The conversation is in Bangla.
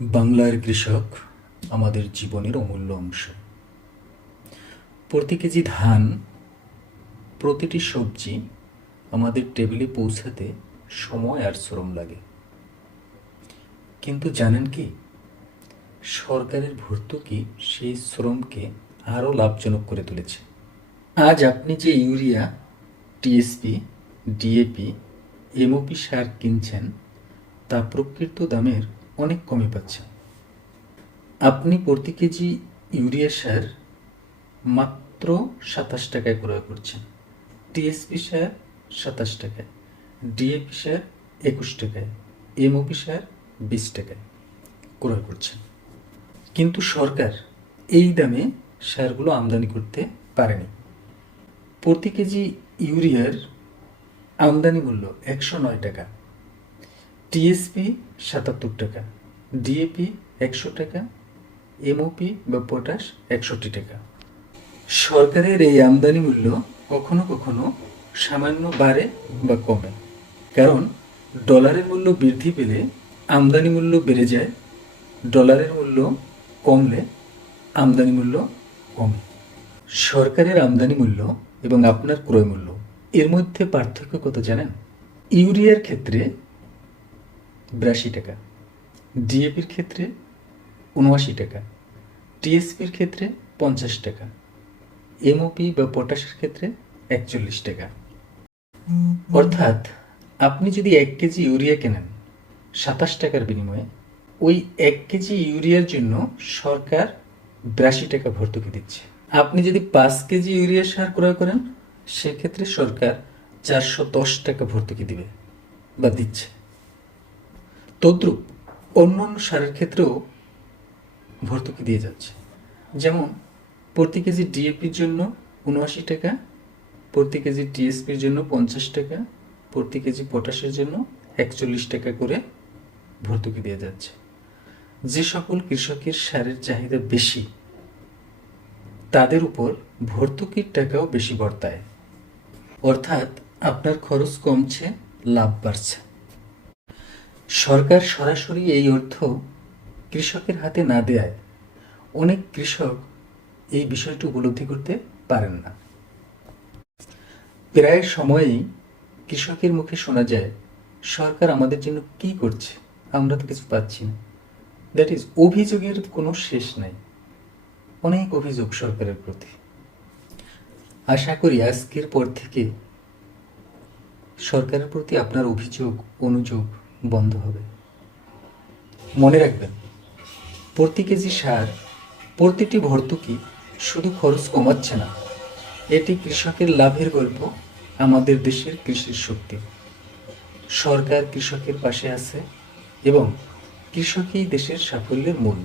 বাংলার কৃষক আমাদের জীবনের অমূল্য অংশ। প্রতি কেজি ধান, প্রতিটি সবজি আমাদের টেবিলে পৌঁছাতে সময় আর শ্রম লাগে। কিন্তু জানেন কি, সরকারের ভর্তুকি সেই শ্রমকে আরও লাভজনক করে তুলেছে। আজ আপনি যে ইউরিয়া, টিএসপি, ডিএপি, এমওপি সার কিনছেন, তা প্রকৃত দামের অনেক কমে পাচ্ছেন। আপনি প্রতি কেজি ইউরিয়া সার মাত্র 27 টাকায় ক্রয় করছেন, টিএসপি সার 27 টাকায়, ডিএপি সার 21 টাকায়, এমওপি সার 20 টাকায় ক্রয় করছেন। কিন্তু সরকার এই দামে সারগুলো আমদানি করতে পারেনি। প্রতি কেজি ইউরিয়ার আমদানি মূল্য 109 টাকা, টিএসপি 77 টাকা, ডিএপি 100 টাকা, এমওপি বা পটাশ 61 টাকা। সরকারের এই আমদানি মূল্য কখনো কখনো সামান্য বাড়ে বা কমে, কারণ ডলারের মূল্য বৃদ্ধি পেলে আমদানি মূল্য বেড়ে যায়, ডলারের মূল্য কমলে আমদানি মূল্য কমে। সরকারের আমদানি মূল্য এবং আপনার ক্রয় মূল্য এর মধ্যে পার্থক্য কত জানেন? ইউরিয়ার ক্ষেত্রে 82 টাকা, ডিএপির ক্ষেত্রে 79 টাকা, টিএসপির ক্ষেত্রে 50 টাকা, এমওপি বা পটাশের ক্ষেত্রে 41 টাকা। অর্থাৎ আপনি যদি 1 কেজি ইউরিয়া কেনেন 27 টাকার বিনিময়ে, ওই 1 কেজি ইউরিয়ার জন্য সরকার 82 টাকা ভর্তুকি দিচ্ছে। আপনি যদি 5 কেজি ইউরিয়া সার ক্রয় করেন, সেক্ষেত্রে সরকার 410 টাকা ভর্তুকি দিবে বা দিচ্ছে। তদ্রূপ অন্যান্য সারের ক্ষেত্রেও ভর্তুকি দিয়ে যাচ্ছে। যেমন প্রতি কেজি ডিএপির জন্য 79 টাকা, প্রতি কেজি টিএসপির জন্য 50 টাকা, প্রতি কেজি পটাশের জন্য 41 টাকা করে ভর্তুকি দিয়ে যাচ্ছে। যে সকল কৃষকের সারের চাহিদা বেশি, তাদের উপর ভর্তুকির টাকাও বেশি বর্তায়। অর্থাৎ আপনার খরচ কমছে, লাভ বাড়ছে। সরকার সরাসরি এই অর্থ কৃষকের হাতে না দেয় অনেক কৃষক এই বিষয়টি উপলব্ধি করতে পারেন না। প্রায় সময়েই কৃষকের মুখে শোনা যায়, সরকার আমাদের জন্য কি করছে, আমরা তো কিছু পাচ্ছি না। দ্যাট ইজ, অভিযোগের কোনো শেষ নাই, অনেক অভিযোগ সরকারের প্রতি। আশা করি আজকের পর থেকে সরকারের প্রতি আপনার অভিযোগ, অনুযোগ বন্ধ হবে। মনে রাখবেন, প্রতি কেজি সার, প্রতিটি ভর্তুকি শুধু খরচ কমাচ্ছে না, এটি কৃষকের লাভের গল্প, আমাদের দেশের কৃষির শক্তি। সরকার কৃষকের পাশে আছে এবং কৃষকই দেশের সাফল্যের মূল।